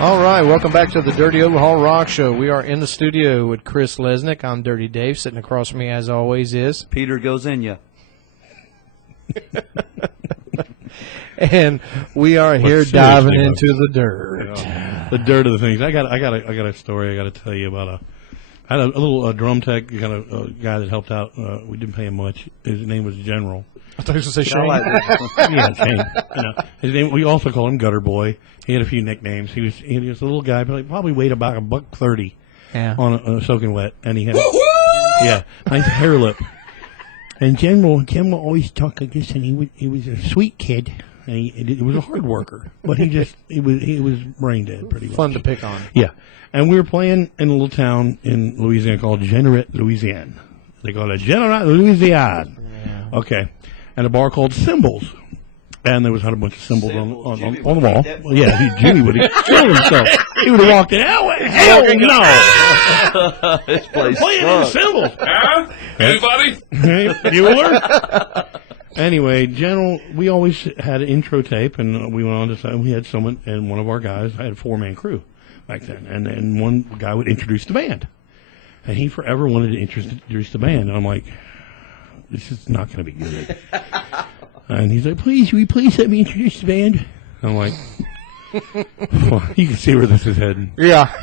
All right, welcome back to the Dirty Overhaul Rock Show. We are in the studio with Chris Lesnick. I'm Dirty Dave. Sitting across from me, as always, is Peter goes in ya. and we are here diving into the dirt. The dirt of the things. I got a story I got to tell you about. I had a little drum tech, kind of a guy that helped out. We didn't pay him much. His name was General. I thought you were going to say Shane. Yeah, Shane. You know, his name. We also called him Gutter Boy. He had a few nicknames. He was a little guy, probably weighed about $130 on a soaking wet, and he had nice hair lip. And General always talked like this, and he was a sweet kid. And he was a hard worker, but he was brain dead pretty much. Fun to pick on. Yeah, and we were playing in a little town in Louisiana called Jeanneret, Louisiana. They call it Jeanneret, Louisiana. Yeah. Okay, and a bar called Cymbals, and there was a bunch of cymbals on the wall. Well, yeah, Jimmy would have killed himself. He would have walked in. Hell no! This place playing in cymbals. Anybody? Bueller? Anyway, General, we always had an intro tape, and we went on to say we had someone, and one of our guys had a 4-man crew back then, and one guy would introduce the band, and he forever wanted to introduce the band, and I'm like, this is not going to be good. And he's like, please let me introduce the band. I'm like, well, you can see where this is heading. Yeah.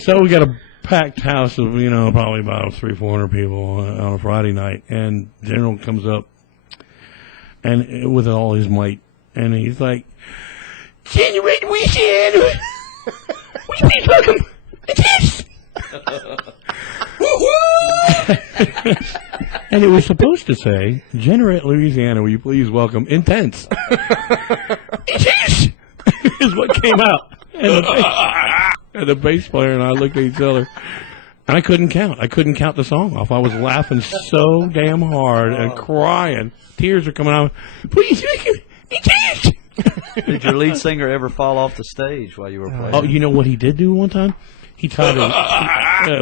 So we got a packed house of, probably about 300-400 people on a Friday night, and General comes up and with all his might, and he's like, Jeanneret, Louisiana, would you please welcome this? And it was supposed to say, Jeanneret, Louisiana, will you please welcome Intense? Intense is what came out. And the bass player and I looked at each other, and I couldn't count. I couldn't count the song off. I was laughing so damn hard and crying. Tears are coming out. Please make it. Did your lead singer ever fall off the stage while you were playing? Oh, you know what he did do one time? He tied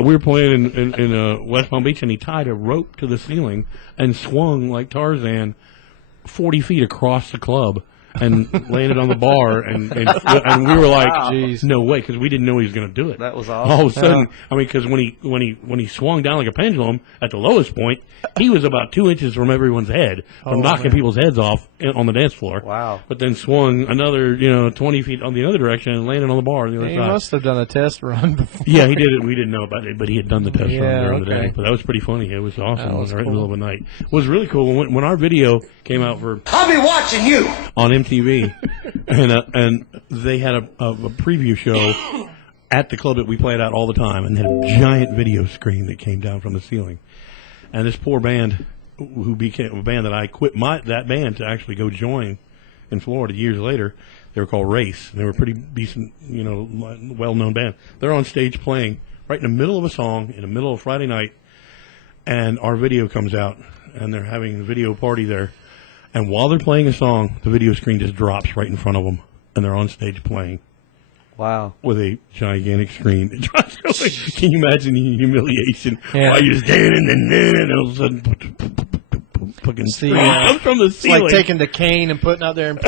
we were playing in West Palm Beach, and he tied a rope to the ceiling and swung like Tarzan 40 feet across the club and landed on the bar, and we were like, "Jeez, no way," because we didn't know he was going to do it. That was awesome. All of a sudden, because when he swung down like a pendulum at the lowest point, he was about 2 inches from everyone's head from knocking people's heads off on the dance floor. Wow! But then swung another 20 feet on the other direction and landed on the bar on the other he side. He must have done a test run before. Yeah, he did it. We didn't know about it, but he had done the test run during the okay. day. But that was pretty funny. It was awesome. That was right in the cool. middle of the night. It was really cool when our video came out for I'll be watching you on MTV. And they had a preview show at the club that we played at all the time, and they had a giant video screen that came down from the ceiling. And this poor band, who became a band that I quit that band to actually go join in Florida years later, they were called Race. And they were a pretty decent, well-known band. They're on stage playing right in the middle of a song, in the middle of Friday night, and our video comes out, and they're having a video party there. And while they're playing a song, the video screen just drops right in front of them, and they're on stage playing. Wow. With a gigantic screen. Can you imagine the humiliation while you're standing and all of a sudden fucking screen comes from the ceiling. It's like taking the cane and putting out there and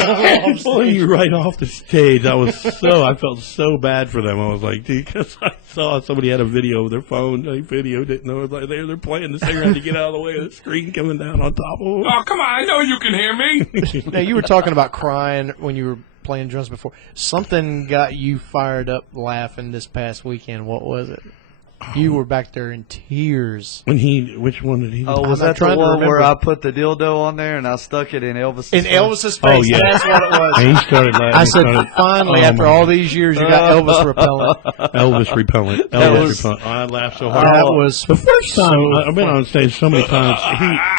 pulling you right off the stage. I felt so bad for them. I was like, dude, because I saw somebody had a video of their phone. They videoed it, and I was like, they're playing. The singer had to get out of the way of the screen coming down on top of them. Oh, come on. I know you can hear me. Now, you were talking about crying when you were playing drums before. Something got you fired up laughing this past weekend. What was it? You were back there in tears. Which one did he do? Oh, was that the one where I put the dildo on there and I stuck it in Elvis's face? In Elvis's face, oh, yeah. That's what it was. And he started laughing. I said, finally, after all these years, you got Elvis repellent. Elvis repellent. I laughed so hard. That was the first time. I've been on stage so many times.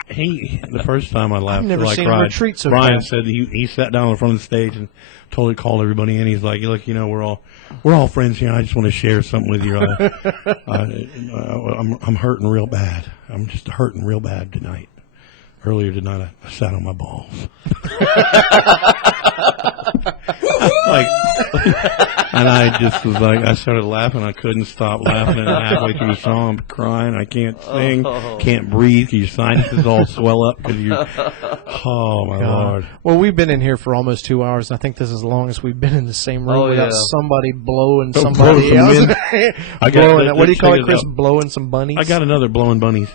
The first time I laughed, I've never seen him retreat so Brian fast. said he sat down in front of the stage and totally called everybody in. He's like, look, we're all friends here. I just want to share something with you. I'm hurting real bad. I'm just hurting real bad tonight. Earlier tonight, I sat on my balls. And I just was like, I started laughing. I couldn't stop laughing. And halfway through the song, I'm crying. I can't sing, can't breathe. Your sinuses all swell up because you're Oh, my Lord. Well, we've been in here for almost 2 hours. I think this is the longest we've been in the same room without somebody blowing somebody blowing else. What do you call it, Chris? Out. Blowing some bunnies? I got another blowing bunnies.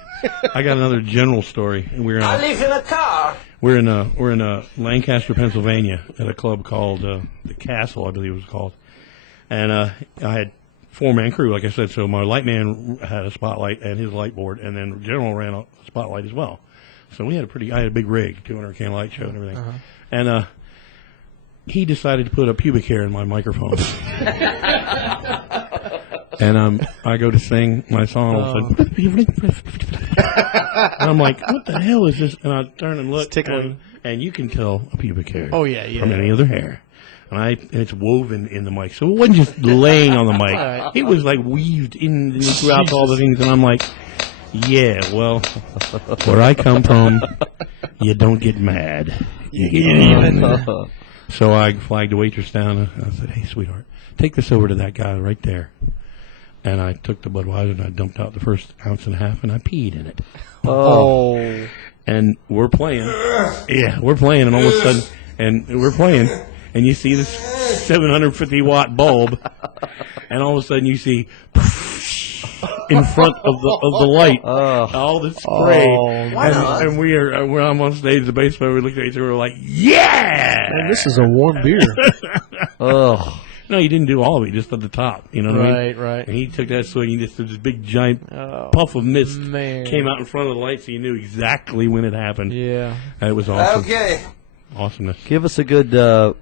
I got another general story. I live in a car. We're in Lancaster, Pennsylvania, at a club called the Castle, I believe it was called. And I had 4-man crew, like I said. So my light man had a spotlight and his light board, and then General ran a spotlight as well. So I had a big rig, 200 light show and everything. Uh-huh. And he decided to put a pubic hair in my microphone. And I go to sing my song, all of a sudden, and I'm like, what the hell is this? And I turn and look, and you can tell a pubic hair from any other hair. And it's woven in the mic. So it wasn't just laying on the mic. It was like weaved in throughout all the things. And I'm like, yeah, well, where I come from, you don't get mad. You get even. So I flagged the waitress down, and I said, hey, sweetheart, take this over to that guy right there. And I took the Budweiser, and I dumped out the first ounce and a half, and I peed in it. Oh. And we're playing. Yeah, we're playing, and all of a sudden, and you see this 750-watt bulb, and all of a sudden you see in front of the light all the spray, and I'm on stage, the bass player. We looked at each other, we were like, "Yeah, man, this is a warm beer." Oh. No, he didn't do all of it, just at the top. You know what I mean? Right. And he took that swing, and just this big giant puff of mist came out in front of the light, so you knew exactly when it happened. Yeah. And it was awesome. Okay. Awesomeness. Give us a good, for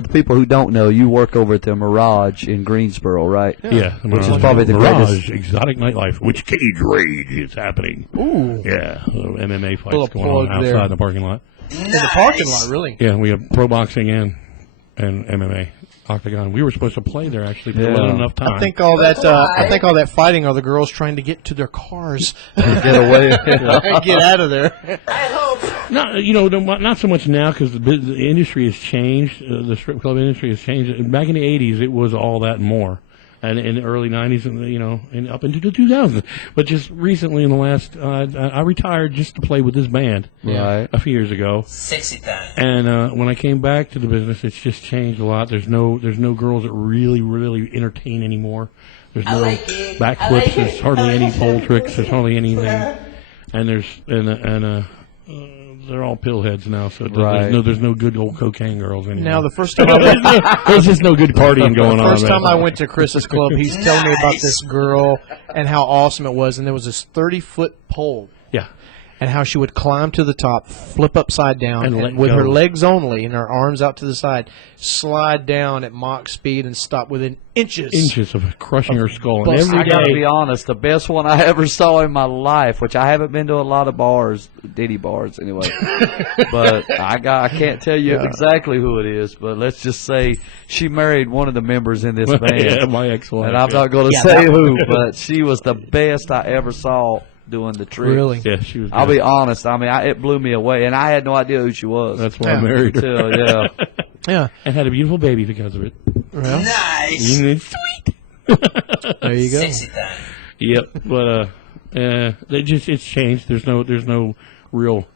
the people who don't know, you work over at the Mirage in Greensboro, right? Yeah. Which is probably the Mirage greatest. Exotic Nightlife, which Cage Rage is happening. Ooh. Yeah. MMA Full fights going on outside the parking lot. In the parking lot, really? Yeah, we have pro boxing and MMA. Octagon. We were supposed to play there actually, but there wasn't enough time. I think all that fighting are the girls trying to get to their cars, get away, get out of there. I hope. No, not so much now because the industry has changed. The strip club industry has changed. Back in the '80s, it was all that and more, and in the early '90s, and up into the 2000s. But just recently, in the last, I retired just to play with this band a few years ago. Sexy time. And when I came back to the business, it's just changed a lot. There's no girls that really entertain anymore. There's no backflips. There's hardly any pole tricks. There's hardly anything. And they're all pill heads now. So there's no good old cocaine girls anymore. Now the first time there's just no good partying going on. The first time I went to Chris's club, he's telling me about this girl and how awesome it was. And there was this 30-foot pole. Yeah. And how she would climb to the top, flip upside down, and with go. her legs only and her arms out to the side, slide down at Mach speed and stop within inches of crushing her skull. And I every got to day, be honest, the best one I ever saw in my life, which I haven't been to a lot of bars, Diddy bars anyway, but I can't tell you exactly who it is, but let's just say she married one of the members in this band. Yeah, my ex-wife. And I'm not going to say who, but she was the best I ever saw doing the trick. Really? Yeah, she was good. I'll be honest. I mean, it blew me away, and I had no idea who she was. That's why I married her. Yeah. And had a beautiful baby because of it. Well, Nice. Sweet. there you go. Sexy time. Yep, but it's changed. There's no real.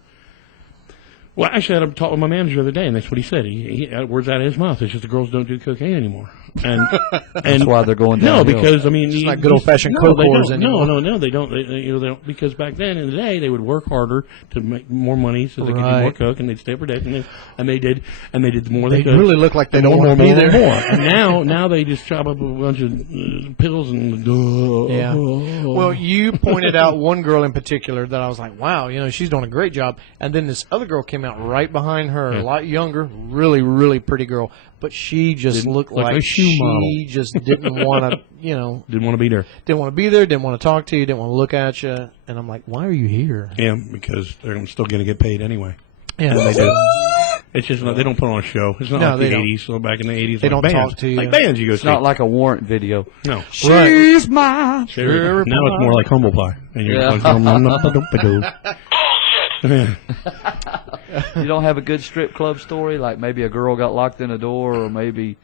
Well, actually, I had a talk with my manager the other day, and that's what he said. He words out of his mouth. It's just the girls don't do cocaine anymore, and that's why they're going down. No, because I mean, it's not good old-fashioned coke wars anymore. No, they don't. They don't, because back then in the day they would work harder to make more money so they could do more coke, and they'd stay up for days, and they did the more they could. They really look like they don't want to be there. And now they just chop up a bunch of pills and. Yeah. Well, you pointed out one girl in particular that I was like, wow, she's doing a great job, and then this other girl came out right behind her, a lot younger, really pretty girl, but she just looked like she just didn't want to, didn't want to be there. Didn't want to be there, didn't want to talk to you, didn't want to look at you, and I'm like, why are you here? Yeah, because they're still going to get paid anyway. Yeah, they do. It's just they don't put on a show. It's not like the 80s. So back in the 80s, they don't bands, talk to you. Like bands, you go it's see. Not like a warrant video. No, she's my. Now it's more like humble pie, and you're You don't have a good strip club story, like maybe a girl got locked in a door, or maybe.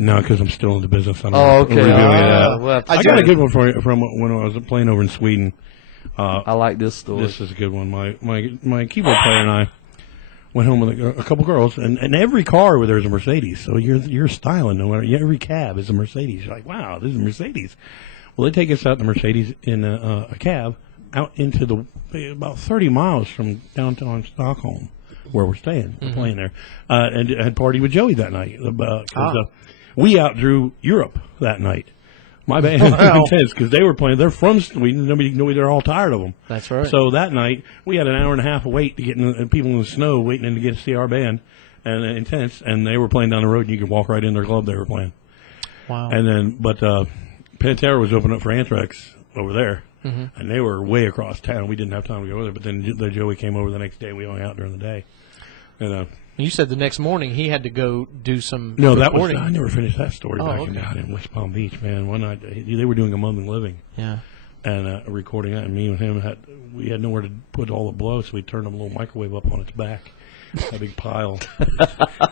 No, because I'm still in the business. Okay. I got a good one from when I was playing over in Sweden. I like this story. This is a good one. My keyboard player and I went home with a couple girls, and every car where there's a Mercedes, so you're styling no matter. Every cab is a Mercedes. You're like, wow, this is a Mercedes. Well, they take us out in the Mercedes in a cab out into about 30 miles from downtown Stockholm, where we're staying. We're playing there, and had party with Joey that night. We outdrew Europe that night. My band was intense because they were playing. They're from Sweden. They're all tired of them. That's right. So that night we had an hour and a half of wait to get people in the snow waiting to get to see our band, and intense. And they were playing down the road, and you could walk right in their club they were playing. Wow. And then, but Pantera was opening up for Anthrax over there, and they were way across town. We didn't have time to go over there. But then Joey came over the next day. We hung out during the day. And you said the next morning he had to go do some no, recording. I never finished that story back okay. in West Palm Beach, man. One night they were doing Among the Living, and recording that, and me and him we had nowhere to put all the blow, so we turned a little microwave up on its back, a big pile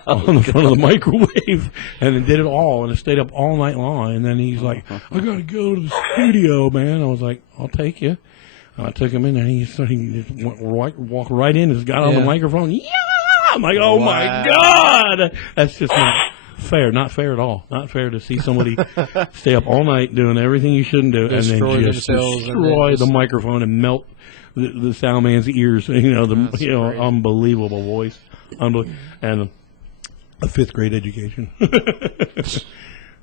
on the front of the microwave, and then did it all, and it stayed up all night long. And then he's like, "I gotta go to the studio, man." I was like, "I'll take you." I took him in there, and he just walked right in, and got on the microphone. Yeah. I'm like, oh, my God. That's just not fair. Not fair at all. Not fair to see somebody stay up all night doing everything you shouldn't do and then just destroy the microphone and melt the sound man's ears. Unbelievable voice. And a fifth grade education.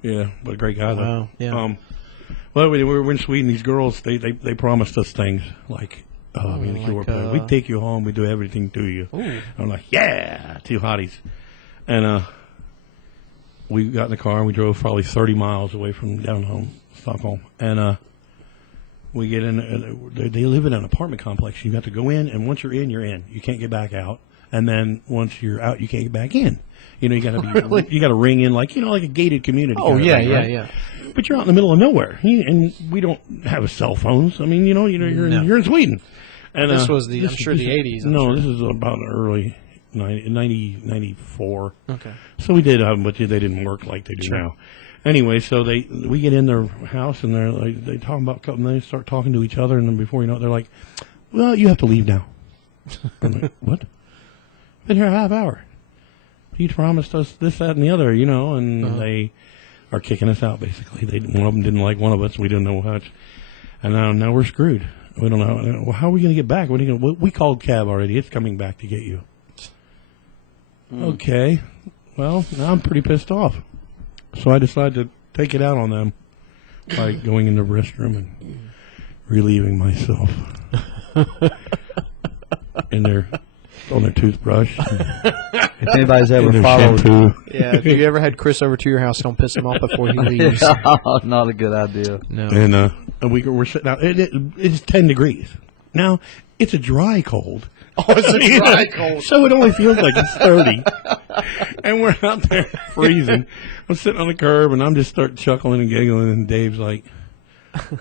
Yeah, but a great guy, though. Wow, yeah. Well, we were in Sweden. These girls, they promised us things like, we'd take you home. We'd do everything to you. Ooh. I'm like, yeah, two hotties. And we got in the car and we drove probably 30 miles away from down home, Stockholm. And we get in. They live in an apartment complex. You got to go in, and once you're in, you're in. You can't get back out. And then once you're out, you can't get back in. You got to be you got to ring in like a gated community. Oh yeah, thing, right? yeah. But you're out in the middle of nowhere, and we don't have cell phones. I mean, you're in Sweden. And this was I'm sure the 80s. This is about early 94. Okay. So we did have them, but they didn't work like they do now. Anyway, so we get in their house, and they talk about something. They start talking to each other, and then before you know it, they're like, "Well, you have to leave now." I'm like, "What? Been here a half hour. You promised us this, that, and the other, and they are kicking us out, basically. One of them didn't like one of us. We didn't know much. And now we're screwed. We don't know. Well, how are we going to get back? We called cab already. It's coming back to get you. Okay. Well, now I'm pretty pissed off. So I decided to take it out on them by going in the restroom and relieving myself on their toothbrush. If anybody's ever followed, yeah. If you ever had Chris over to your house, don't piss him off before he leaves. Not a good idea. No. And we're sitting out. It's 10 degrees. Now it's a dry cold. Oh, it's a dry cold. So it only feels like it's 30. And we're out there freezing. I'm sitting on the curb, and I'm just start chuckling and giggling. And Dave's like,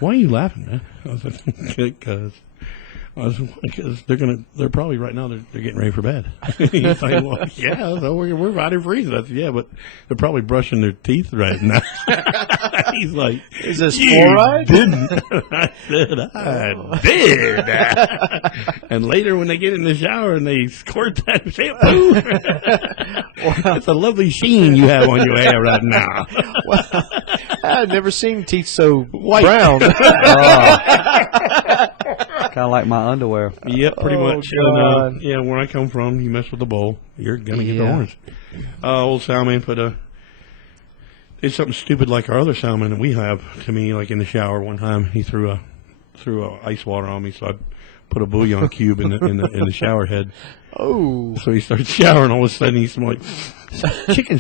"Why are you laughing, man?" I was like, "Because they're probably right now they're getting ready for bed." He's like, "Well, yeah, so we're out here freezing." I said, "Yeah, but they're probably brushing their teeth right now." He's like, "Is this "You fluoride?" didn't." I said, "I did." And later, when they get in the shower and they squirt that shampoo, it's a lovely sheen you have on your hair right now. Well, I've never seen teeth so brown. Kind of like my underwear. Yep, pretty much. God. And, where I come from, you mess with the bowl, you're gonna get the orange. Old Salman did something stupid like our other Salman that we have to me, like in the shower one time. He threw ice water on me, so I put a bouillon cube in the shower head. Oh. So he starts showering. All of a sudden, he's like, chicken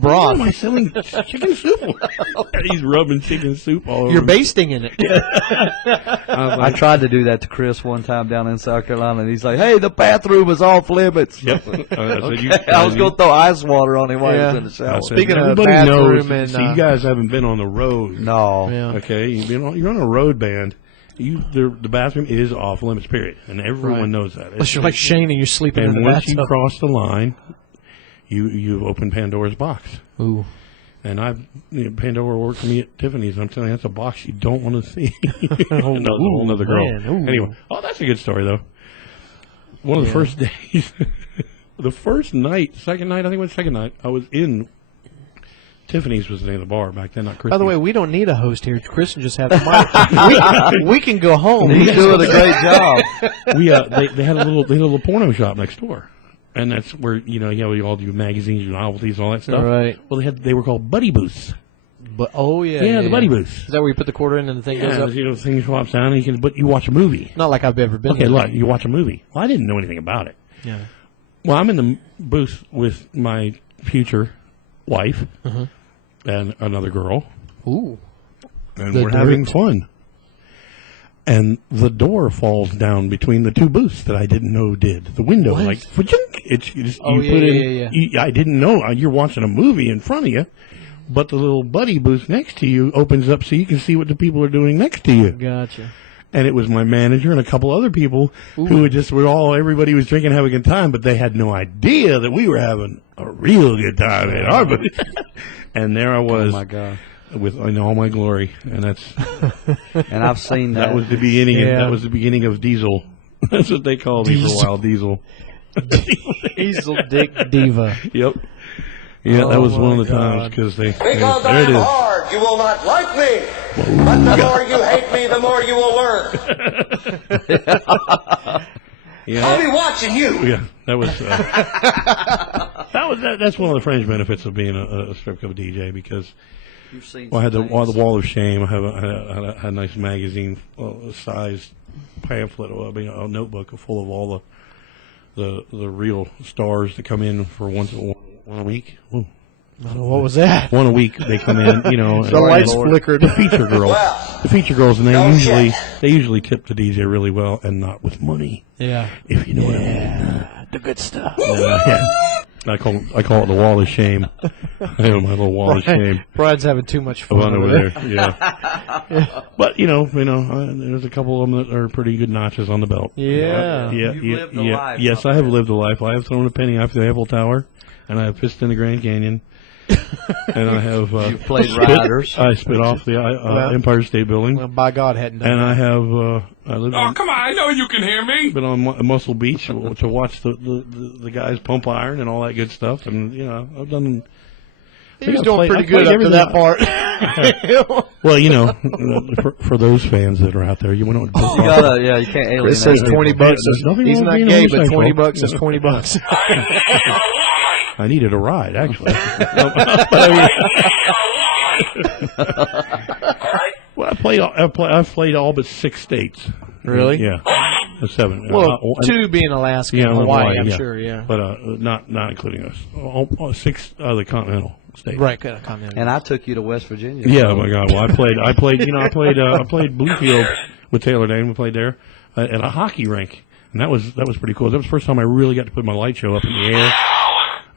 broth. Why am I selling chicken soup? He's rubbing chicken soup all over. You're basting in it. I tried to do that to Chris one time down in South Carolina, and he's like, "Hey, the bathroom is off limits." Yep. I was going to throw ice water on him while he was in the shower. Speaking of everybody bathroom, knows. See, you guys haven't been on the road. No. Yeah. Okay, you're on a road band. The bathroom is off limits, period, and everyone knows that. Unless you're like Shane and you're sleeping in the once bathtub. you cross the line, you've opened Pandora's box. Ooh. And Pandora worked for me at Tiffany's, and I'm telling you, that's a box you don't want to see. No, it's a whole other girl. Anyway, that's a good story, though. One of the first days, the first night, second night, I think it was second night, I was in Tiffany's was the name of the bar back then, not Christie's. By the way, we don't need a host here. Kristen just had the mic. We can go home. He's doing a great job. They had a little porno shop next door. And that's where, you all do magazines, novelties, all that stuff. Right. Well, they were called buddy booths. But the buddy booths. Is that where you put the quarter in and the thing goes up? The thing drops down, and but you watch a movie. Not like I've ever been there. Look, you watch a movie. Well, I didn't know anything about it. Yeah. Well, I'm in the booth with my future wife and another girl. Ooh. And we're having fun. And the door falls down between the two booths that I didn't know did. The window, What? like, I didn't know. You're watching a movie in front of you, but the little buddy booth next to you opens up so you can see what the people are doing next to you. Gotcha. And it was my manager and a couple other people who everybody was drinking, having a good time, but they had no idea that we were having a real good time at our booth. And there I was. Oh, my God. In all my glory, and that's and I've seen that. That was the beginning. That was the beginning of Diesel. That's what they called me for a while. Diesel. Diesel Dick Diva. Yep. Yeah, that was one of the times because Because there I it am is. hard, you will not like me. But the more you hate me, the more you will learn. Yeah. I'll be watching you. Yeah, that was. That's one of the fringe benefits of being a strip club DJ because. You've seen Well, I had the Wall of Shame. I had a nice magazine sized pamphlet, a notebook full of all the real stars that come in for one a week. Ooh. What was that? One a week they come in, The lights flickered. The feature girls, and no they usually tip the DJ really well and not with money. Yeah. If you know what I mean. The good stuff. Yeah. I call it the Wall of Shame. I have my little Wall of Shame. Bride's having too much fun over there. Yeah. But there's a couple of them that are pretty good notches on the belt. Yeah. You've lived a life. Yes, I have lived a life. I have thrown a penny off the Eiffel Tower, and I have pissed in the Grand Canyon, and I have. You've played Riders. I spit off the Empire State Building. Well, by God, hadn't done And that. I have. I lived come on! I know you can hear me. been on Muscle Beach to watch the guys pump iron and all that good stuff, and I've done. He was doing pretty good up to that part. Well, for those fans that are out there, you want to. You can't alienate. It says people. $20. There's nothing He's wrong not with being gay, but homosexual. $20 is $20. I needed a ride, actually. Well, I've played all but 6 states. Really? Yeah. 7. Well, 2 being Alaska and Hawaii, I'm sure, yeah. But not including us. All 6 the continental states. Right, continental. And I took you to West Virginia. Yeah, oh my God. Well, I played Bluefield with Taylor Dane. We played there at a hockey rink, and that was pretty cool. That was the first time I really got to put my light show up in the air.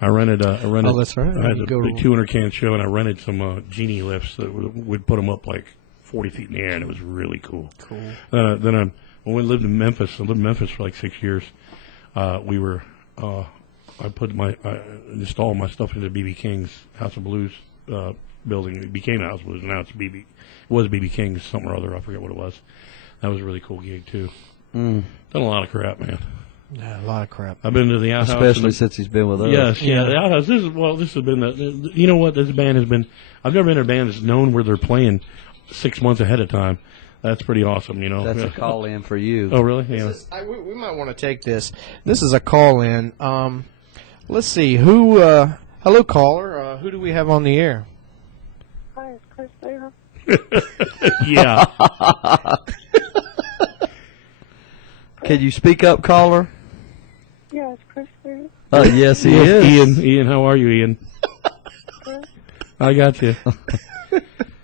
I rented. Oh, that's right. I had a big 200 can show, and I rented some genie lifts that would put them up like 40 feet in the air, and it was really cool. Cool. Then when we lived in Memphis, I lived in Memphis for like 6 years. We were. I installed my stuff into BB King's House of Blues building. It became House of Blues, and now it's BB. It was BB King's something or other. I forget what it was. That was a really cool gig too. Done a lot of crap, man. Yeah, a lot of crap. I've been to the outhouse, Especially since he's been with us. Yes, the outhouse. This has been you know what, this band has been. I've never been in a band that's known where they're playing 6 months ahead of time. That's pretty awesome, That's a call in for you. Oh, really? Yeah. We might want to take this. This is a call in. Let's see who. Hello, caller. Who do we have on the air? Hi, is Chris there? Yeah. Can you speak up, caller? Yeah, is Chris there? Yes, he is. Ian, how are you, Ian? Chris? I got you.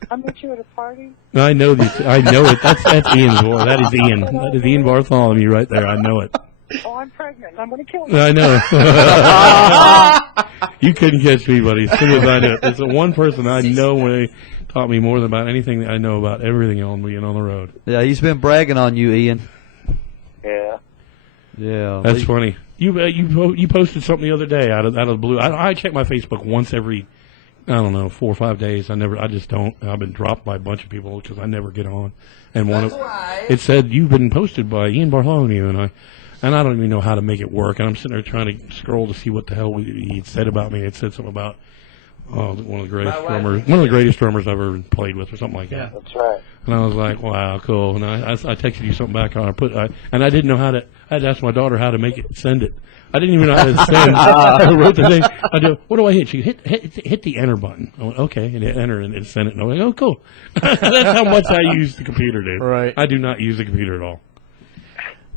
I met you at a party. I know this. I know it. That's Ian's voice. That is Ian. That is Ian Bartholomew right there. I know it. Oh, I'm pregnant. I'm going to kill you. I know. You couldn't catch me, buddy. As soon as I knew it. There's the one person I know when they taught me more than about anything that I know about everything on being on the road. Yeah, he's been bragging on you, Ian. Yeah. Yeah. That's funny. You posted something the other day out of the blue. I check my Facebook once every I don't know, 4 or 5 days. I just don't. I've been dropped by a bunch of people because I never get on. And it said, you've been posted by Ian Bartholomew, and I don't even know how to make it work. And I'm sitting there trying to scroll to see what the hell he said about me. It said something about one of the greatest drummers I've ever played with, or something like that. That's right. And I was like, wow, cool. And I texted you something back on. And I didn't know how to. I had to ask my daughter how to send it. I didn't even know how to send. I wrote the thing. I do. What do I hit? She hit the enter button. I went, okay, and hit enter and send it. And I went, oh, cool. That's how much I use the computer, dude. Right. I do not use the computer at all.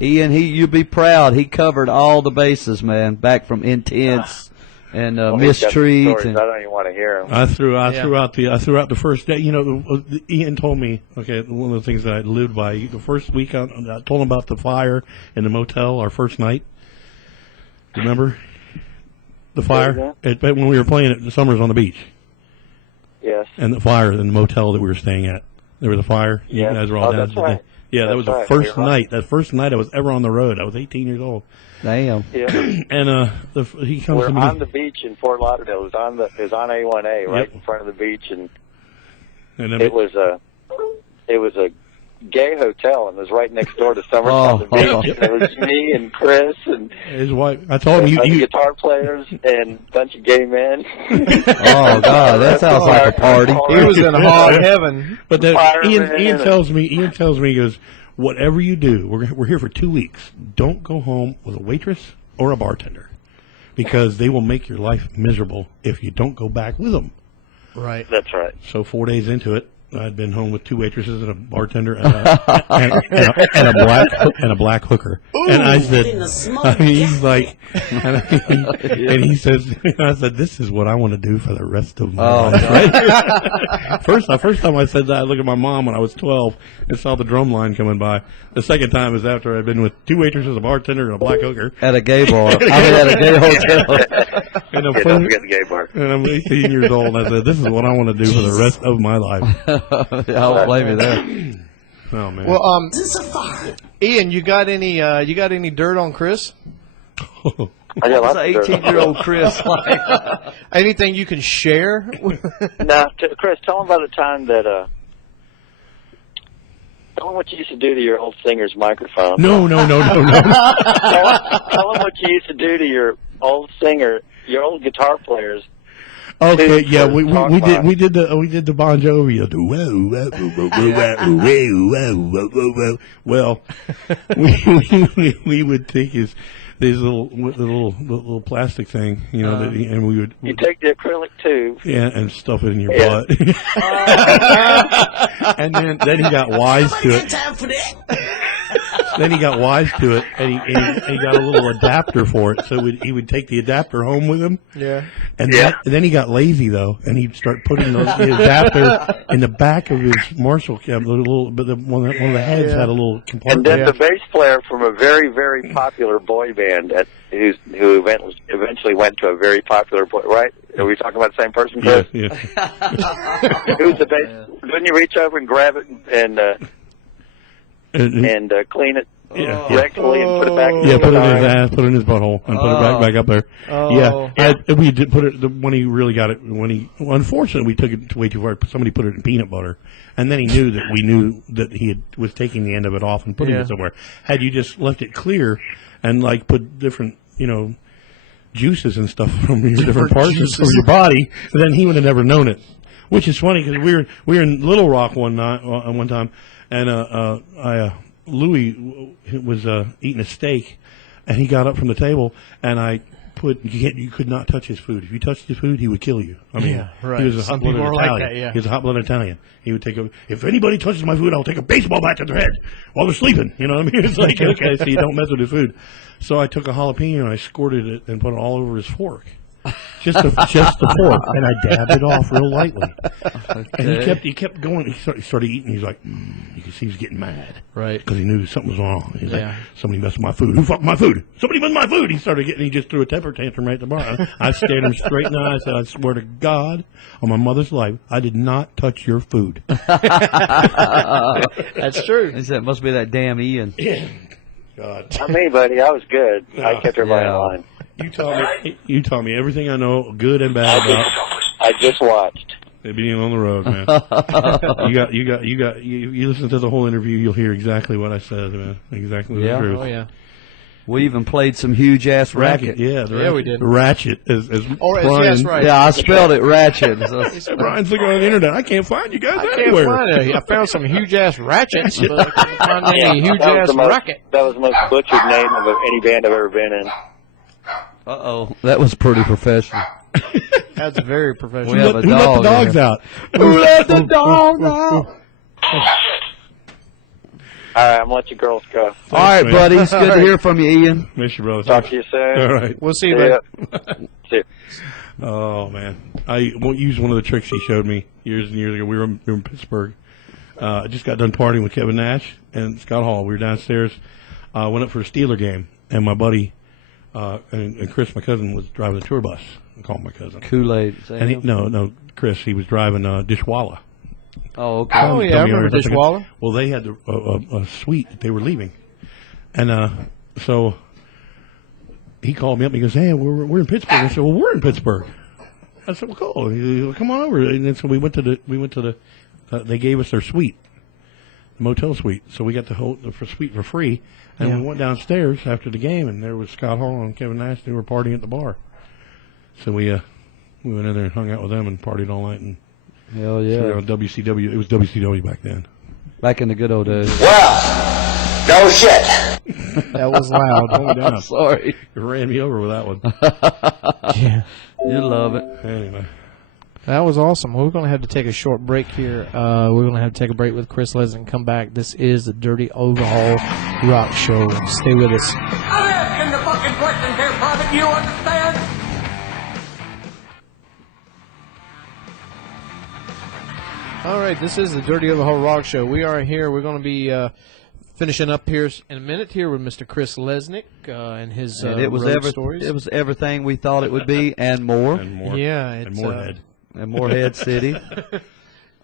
Ian, you'd be proud. He covered all the bases, man. Back from Intense and Mistreat. I don't even want to hear them. I threw out the first day. You know, Ian told me. Okay, one of the things that I lived by. The first week, I told him about the fire in the motel. Our first night. Remember the fire when we were playing at Summers on the beach? Yes. And the fire in the motel that we were staying at. There was a fire. Yes. You guys were all down. That's right. Yeah, that was the first night. That first night I was ever on the road. I was 18 years old. Damn. Yeah. And he comes to me. We're on the beach in Fort Lauderdale. It was on A1A, right in front of the beach, and it was a gay hotel, and it was right next door to Summers on the beach. And it was me and Chris and his wife. I told him you guitar players and a bunch of gay men. Oh God, that sounds like a party. He was in hog heaven. But Ian tells me, he goes, whatever you do, we're here for 2 weeks. Don't go home with a waitress or a bartender, because they will make your life miserable if you don't go back with them. Right. That's right. So 4 days into it, I'd been home with 2 waitresses and a bartender and a black hooker. Ooh, and I said, he's like, and he says, I said, this is what I want to do for the rest of my life. Right? First time I said that, I looked at my mom when I was 12 and saw the drum line coming by. The second time was after I'd been with 2 waitresses, a bartender, and a black hooker. At a gay bar. At a gay hotel. And don't forget the gay bar. And I'm 18 years old, and I said, this is what I want to do for the rest of my life. I don't blame you there. Oh man. Well, Ian, you got any dirt on Chris? I got What's an 18-year-old Chris like? Anything you can share? Now, Chris, tell him about the time that. Tell him what you used to do to your old singer's microphone. No. Tell him what you used to do to your old singer, your old guitar players. Okay, yeah, we did the Bon Jovi. Well, we would take his little plastic thing, you know, and we would. You take the acrylic tube. Yeah, and stuff it in your butt. And then he got wise to it. Then he got wise to it, and he got a little adapter for it. So he would take the adapter home with him. Yeah. And then he got lazy though, and he'd start putting the adapter in the back of his Marshall cab. One of the heads had a little compartment. And then the bass player from a very, very popular boy band who eventually went to a very popular boy. Right? Are we talking about the same person, Chris? Yeah. Who's the bass? Wouldn't you reach over and grab it and clean it rectally and put it back? Yeah, put it in his ass, put it in his butthole, and put it back up there. Yeah, we did put it when he really got it. Unfortunately, we took it way too far. Somebody put it in peanut butter, and then we knew that he was taking the end of it off and putting it somewhere. Had you just left it clear and like put different, juices and stuff from your different parts of your body, then he would have never known it. Which is funny because we were in Little Rock one time. And Louis was eating a steak, and he got up from the table, and you could not touch his food. If you touched his food, he would kill you. I mean, he was a hot-blooded Italian. Like that, He was a hot-blooded Italian. He would if anybody touches my food, I'll take a baseball bat to their head while they're sleeping. You know what I mean? It's like, okay, so you don't mess with his food. So I took a jalapeno and I squirted it and put it all over his fork. Just the fork, and I dabbed it off real lightly. Okay. And he kept going. He started eating. He's like, you can see he's getting mad, right? Because he knew something was wrong. He's like, somebody messed with my food. Who fucked my food? Somebody messed with my food. He just threw a temper tantrum right at the bar. I stared him straight in the eye. I said, I swear to God, on my mother's life, I did not touch your food. That's true. He said, it must be that damn Ian. Yeah. God. Not me, buddy. I was good. I kept everybody in line. You taught me everything I know, good and bad about. I I just watched. They'd be on the road, man. You listen to the whole interview, you'll hear exactly what I said, man. Exactly the truth. Oh, yeah. We even played some huge ass racket. Yeah, we did. Ratchet, as Brian. Yes, right. Yeah, I spelled it ratchet. Brian's looking on the internet. I can't find you guys I anywhere. can't find it. I found some huge ass ratchets, but I couldn't find any huge ass racket. That was the most butchered name of any band I've ever been in. Uh-oh. That was pretty professional. That's very professional. We have a Who let dog the dogs here. out? Who let the dogs out? All right, I'm going to let you girls go. All right, man. buddy. It's good to hear from you, Ian. Miss you, brother. Talk to you soon. All right. We'll see you, man. See ya. Oh, man. I won't use one of the tricks he showed me years and years ago. We were in Pittsburgh. I just got done partying with Kevin Nash and Scott Hall. We were downstairs. Went up for a Steeler game, and my buddy and Chris, my cousin, was driving the tour bus. I call him my cousin. Kool-Aid. And no, Chris. He was driving Dishwalla. Oh, okay. Oh, yeah, I remember Dishwalla. Well, they had a suite that they were leaving. And so he called me up and he goes, "Hey, we're in Pittsburgh." I said, "Well, we're in Pittsburgh." I said, "Well, cool. He goes, come on over." And then so we went to the they gave us their suite, the motel suite. So we got the suite for free. And we went downstairs after the game, and there was Scott Hall and Kevin Nash. They were partying at the bar. So we went in there and hung out with them and partied all night. And Hell yeah. so we were on WCW. It was WCW back then. Back in the good old days. Well, no shit. That was loud. Hold me down. Sorry. You ran me over with that one. Yeah. You love it. Anyway. That was awesome. We're going to have to take a short break here. We're going to have to take a break with Chris Lesnick and come back. This is the Dirty Overhaul Rock Show. Stay with us. I'm asking the fucking question here, Private. You understand? All right, this is the Dirty Overhaul Rock Show. We are here. We're going to be finishing up here in a minute here with Mr. Chris Lesnick and his road stories. It was everything we thought it would be and more. And more. Yeah, And it's, Moorhead. And Moorhead City,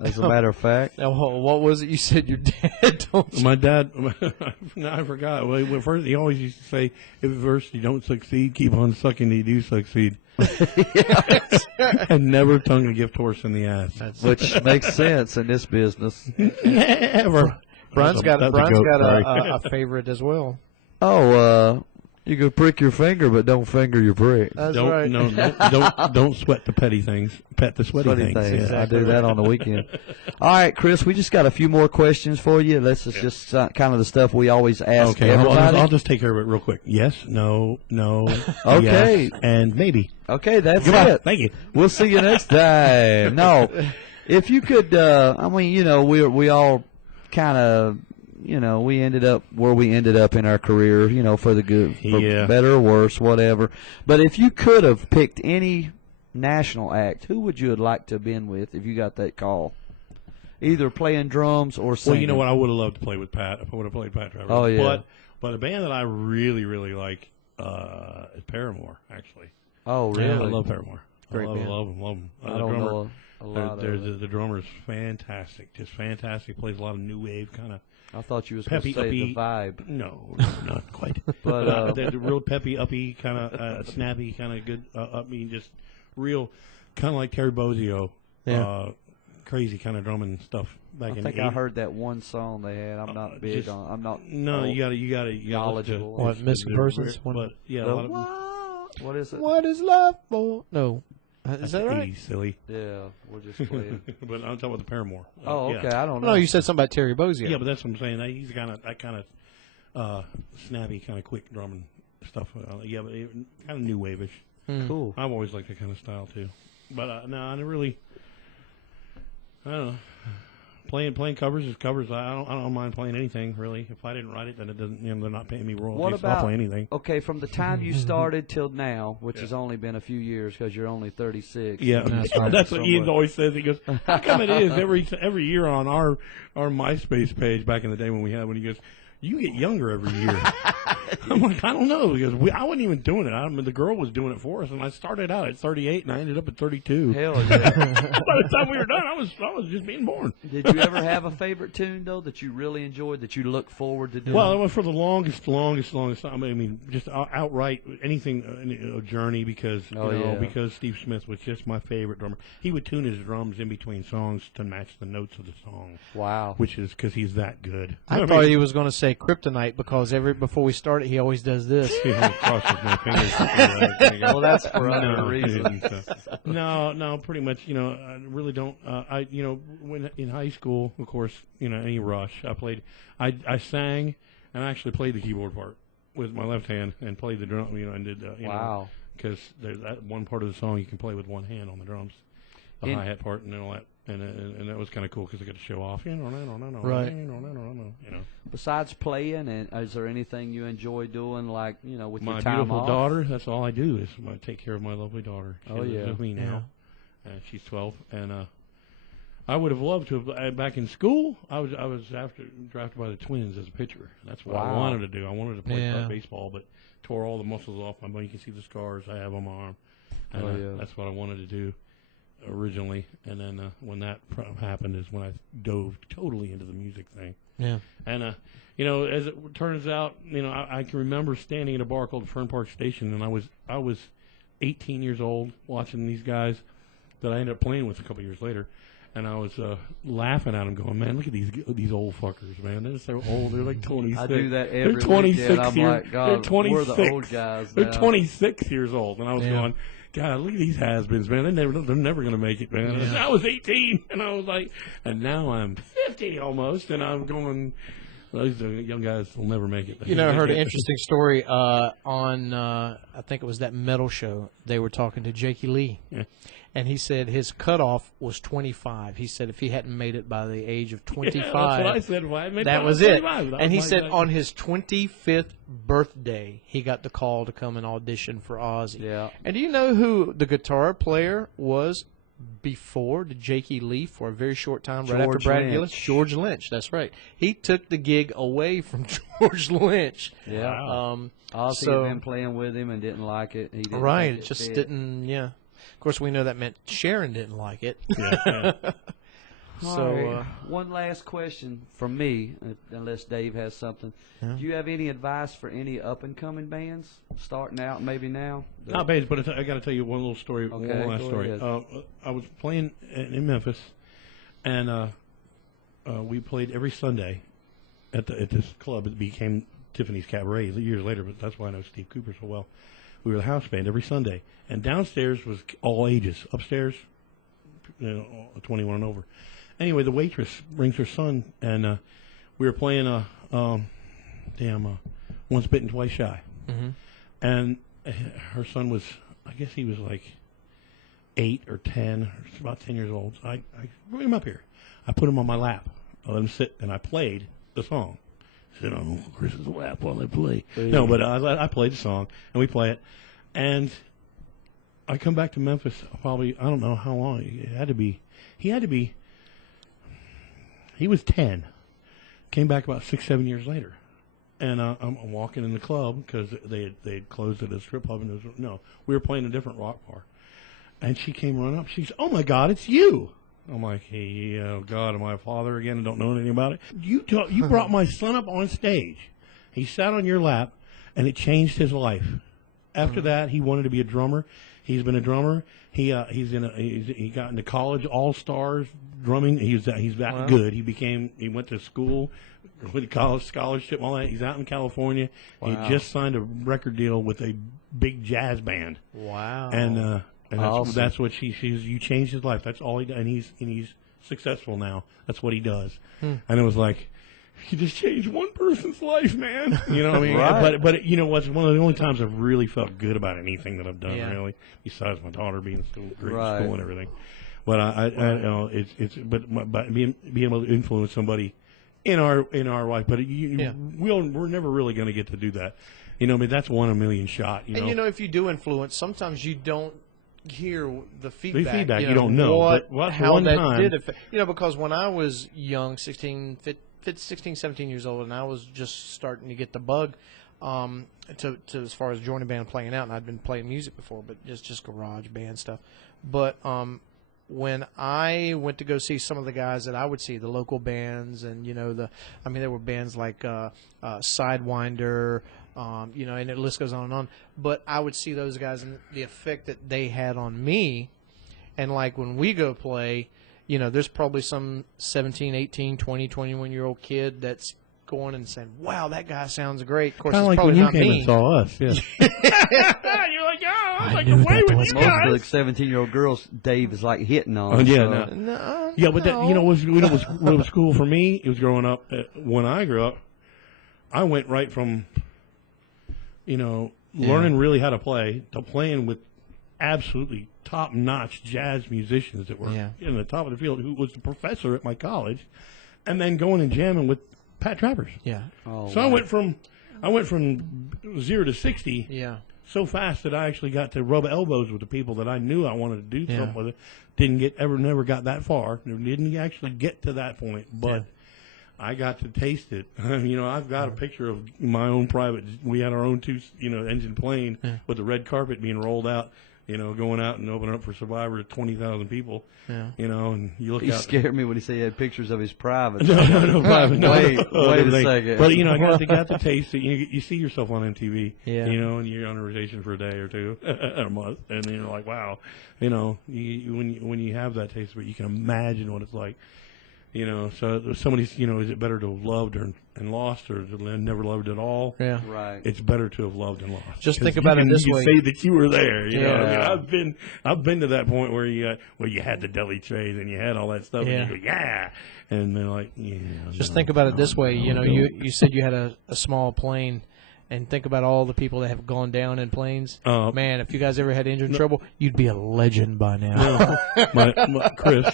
as a matter of fact. Now, what was it you said your dad told you? My dad, no, I forgot. Well, first, he always used to say, if at first you don't succeed, keep on sucking till you do succeid. And never tongue a gift horse in the ass. Which makes sense in this business. Never. Brian's got That's a joke, sorry. a favorite as well. Oh, you can prick your finger, but don't finger your prick. That's right. Don't sweat the petty things. Pet the sweaty things. Yeah. I do that on the weekend. All right, Chris, we just got a few more questions for you. This is just kind of the stuff we always ask Okay, everybody. I'll just take care of it real quick. Yes, no, Okay. yes, and maybe. Okay, that's Goodbye. it. Thank you. We'll see you next time. No, if you could, I mean, we all kind of, we ended up where we ended up in our career, for the good, for better or worse, whatever. But if you could have picked any national act, who would you have liked to have been with if you got that call? Either playing drums or singing. Well, you know what? I would have loved to play with Pat if I would have played Pat Travers. Oh, yeah. But a band that I really, really like is Paramore, actually. Oh, really? Yeah, I love Paramore. Great band. love them. I don't know a lot of it. The drummer's fantastic, just fantastic. Plays a lot of new wave kind of. I thought you was going to say the vibe. No, not quite. But they're real peppy, uppy, kind of snappy, kind of good, uppy, just real, kind of like Terry Bozzio, crazy kind of drumming stuff back in the 80s. I think I heard that one song they had. I'm not big on. I'm not. No, you gotta knowledgeable. What, Missing Persons? But yeah, a lot of what is it? What is love for? No. Is that right? 80s, silly. Yeah, we'll just play it. But I'm talking about the Paramore. Oh, okay. I don't know. No, you said something about Terry Bozzio. Yeah, but that's what I'm saying. He's that kind of snappy, kind of quick drumming stuff. But kind of new wave-ish. Cool. I've always liked that kind of style too. But no, I don't know. Playing covers is covers. I don't mind playing anything really. If I didn't write it, then it doesn't. They're not paying me royalties. What about, I'll play anything. Okay, from the time you started till now, which has only been a few years because you're only 36. Yeah, that's what Ian always says. He goes, "How come it is every year on our MySpace page back in the day when he goes, you get younger every year." I'm like, I don't know, because I wasn't even doing it. I mean, the girl was doing it for us, and I started out at 38, and I ended up at 32. Hell yeah. By the time we were done, I was just being born. Did you ever have a favorite tune, though, that you really enjoyed, that you look forward to doing? Well, for the longest time, I mean, just outright anything, Journey, because because Steve Smith was just my favorite drummer. He would tune his drums in between songs to match the notes of the song. Wow. Which is because he's that good. I thought he was going to say Kryptonite, because before we started, he always does this. He crosses my fingers. Well, that's for other reasons. No, pretty much. I really don't. When in high school, of course, any Rush, I sang and I actually played the keyboard part with my left hand and played the drum. And did. Wow. Because there's that one part of the song you can play with one hand on the drums, the hi-hat part and all that. And that was kind of cool because I got to show off. Right. Besides playing, and is there anything you enjoy doing, like with my your time beautiful off? daughter? That's all I do is I take care of my lovely daughter. She lives with me now. She's 12, and I would have loved to have back in school. I was drafted by the Twins as a pitcher. That's what I wanted to do. I wanted to play baseball, but tore all the muscles off my bone. You can see the scars I have on my arm. And, that's what I wanted to do originally, and then when that happened is when I dove totally into the music thing. Yeah. And as it turns out, I can remember standing at a bar called Fern Park Station, and I was 18 years old watching these guys that I ended up playing with a couple years later, and I was laughing at them, going, "Man, look at these old fuckers, man! They're so old. They're like 26. I do that every They're 26 weekend. I'm years. like, God, they're 26. we're the old guys now. They're 26 years old." And I was going, "God, look at these has-beens, man. They're never going to make it, man." Yeah. I was 18, and I was like, and now I'm 50 almost, and I'm going, those young guys will never make it. I heard an interesting story on, I think it was that metal show. They were talking to Jakey Lee, and he said his cutoff was 25. He said if he hadn't made it by the age of 25, that's what I said. If I made that was 25, it. That and he was said on his 25th birthday, he got the call to come and audition for Ozzy. Yeah. And do you know who the guitar player was before Jakey Lee for a very short time, right after Brad Gillis? George Lynch, that's right. He took the gig away from George Lynch. Yeah. Wow. Ozzy had been playing with him and didn't like it. He didn't right. It just didn't, Of course, we know that meant Sharon didn't like it. Yeah. So, one last question from me, unless Dave has something. Yeah. Do you have any advice for any up-and-coming bands starting out maybe now? Not bands, but I got to tell you one little story, one last story. I was playing in Memphis, and we played every Sunday at this club. It became Tiffany's Cabaret years later, but that's why I know Steve Cooper so well. We were the house band every Sunday, and downstairs was all ages. Upstairs, 21 and over. Anyway, the waitress brings her son, and we were playing Once Bitten, Twice Shy. Mm-hmm. And her son was, I guess he was like 8 or 10, or about 10 years old. So I bring him up here. I put him on my lap. I let him sit, and I played the song. Sit on Chris's lap while I play. No, but I played the song, and we play it. And I come back to Memphis probably, I don't know how long. He was 10. Came back about 6-7 years later. And I'm walking in the club because they had closed it as a strip club. And we were playing a different rock bar. And she came running up. She said, "Oh, my God, it's you." I'm like, "Hey, oh, God, am I a father again and don't know anything about it? You brought my son up on stage. He sat on your lap, and it changed his life. After that, he wanted to be a drummer. He's been a drummer. He got into college all-stars drumming. He's that good. He went to school with college scholarship, all that. He's out in California. Wow. He just signed a record deal with a big jazz band. Wow. And that's what you changed his life. That's all he does. And he's successful now. That's what he does. And it was like, you just changed one person's life, man. You know what I mean? Right. But you know what's one of the only times I've really felt good about anything that I've done, really, besides my daughter being great in school and everything. But I but being able to influence somebody in our life. But we're never really going to get to do that. I mean, that's 1 in a million shot. And if you do influence, sometimes you don't hear the feedback. The feedback you don't know how that did affect. Because when I was young, 16, 17 years old, and I was just starting to get the bug, to as far as joining band and playing out, and I'd been playing music before, but just garage band stuff. But when I went to go see some of the guys that I would see, the local bands, and there were bands like Sidewinder, and the list goes on and on. But I would see those guys and the effect that they had on me, and like when we go play, there's probably some 17, 18, 20, 21-year-old kid that's going and saying, "Wow, that guy sounds great." Of course, kind of it's like when probably you not came me. and saw us. Yeah. You're like, "Oh, I was like, away with you Most guys." of the 17-year-old girls Dave is like hitting on. Oh, yeah, so. no. No, Yeah, but that, what was cool for me, it was growing up. When I grew up, I went right from, learning really how to play to playing with absolutely top-notch jazz musicians that were in the top of the field, who was the professor at my college, and then going and jamming with Pat Travers. Yeah. Oh, so wow. I went from 0 to 60. Yeah. So fast that I actually got to rub elbows with the people that I knew I wanted to do something with. It never got that far. Didn't actually get to that point, but I got to taste it. I've got a picture of my own private. We had our own engine plane with the red carpet being rolled out. Going out and opening up for Survivor to 20,000 people. Yeah. And you look. He scared me when he said he had pictures of his private. No, private. Wait a second. But I got to taste it. You see yourself on MTV. Yeah. And you're on a rotation for a day or two, a month, and then you're like, wow. When you have that taste of it, you can imagine what it's like. So somebody's, is it better to have loved and lost, or to never loved at all? Yeah, right. It's better to have loved and lost. Just think about it this way: you say that you were there. I've been to that point where you had the deli trays and you had all that stuff, and you go, and they're like, Just think about it this way: you said you had a small plane. And think about all the people that have gone down in planes. Man, if you guys ever had engine trouble, you'd be a legend by now. my Chris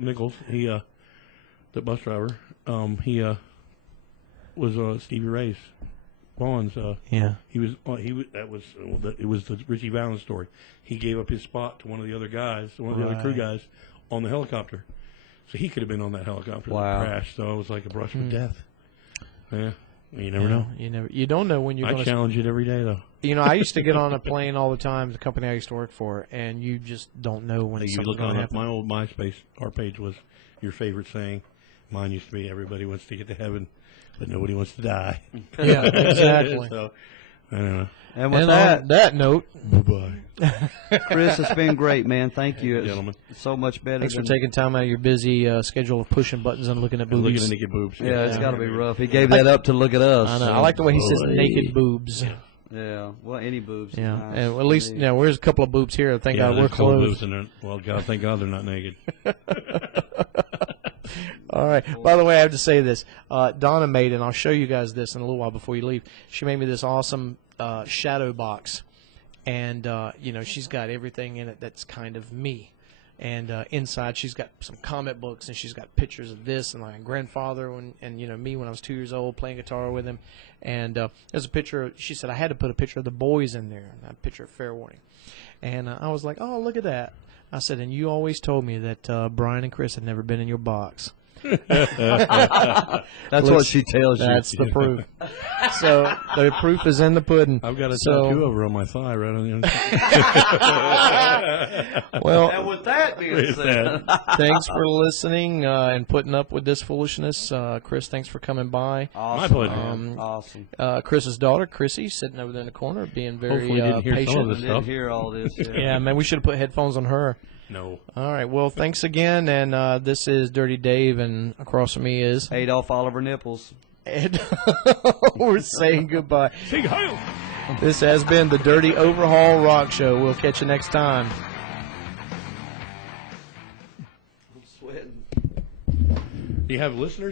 Nichols, he the bus driver, he was Stevie Ray's Vaughn's. It was the Richie Valens story. He gave up his spot to one of the other guys, one of the other crew guys, on the helicopter. So he could have been on that helicopter that crashed. So it was like a brush with death. Yeah. You never know. You don't know when you're going to. I challenge it every day, though. I used to get on a plane all the time, the company I used to work for, and you just don't know when it's going to happen. My old MySpace, our page was your favorite saying. Mine used to be, everybody wants to get to heaven, but nobody wants to die. Yeah, exactly. So, I don't know. And with on that note, bye-bye. Chris, it's been great, man. Thank you. Gentlemen. It's so much better. Thanks for taking time out of your busy schedule of pushing buttons and looking at boobs. Looking at naked boobs. Yeah, it's got to be rough. He gave that up to look at us. I know. I like the way he says naked boobs. Yeah, well, any boobs. Yeah, nice. and at least there's a couple of boobs here. Thank God we're closed. Thank God they're not naked. All right. By the way, I have to say this. Donna made, and I'll show you guys this in a little while before you leave. She made me this awesome shadow box, and she's got everything in it that's kind of me. And inside, she's got some comic books, and she's got pictures of this and my grandfather and me when I was 2 years old playing guitar with him. And there's a picture. She said I had to put a picture of the boys in there, and a picture of Fair Warning. And I was like, oh, look at that. I said, and you always told me that Brian and Chris had never been in your box. That's what she tells you. That's the proof. So the proof is in the pudding. I've got a tattoo over on my thigh right on the Well, and with that being said, thanks for listening and putting up with this foolishness. Chris, thanks for coming by. Awesome. My pleasure. Awesome. Chris's daughter, Chrissy, sitting over there in the corner, being very Hopefully didn't hear patient. some of this Didn't stuff. hear all this. Yeah, man, we should have put headphones on her. No. All right. Well, thanks again. And this is Dirty Dave, and across from me is Adolph Oliver Nipples. Ed. We're saying goodbye. Sig Heil. This has been the Dirty Overhaul Rock Show. We'll catch you next time. I'm sweating. Do you have listeners?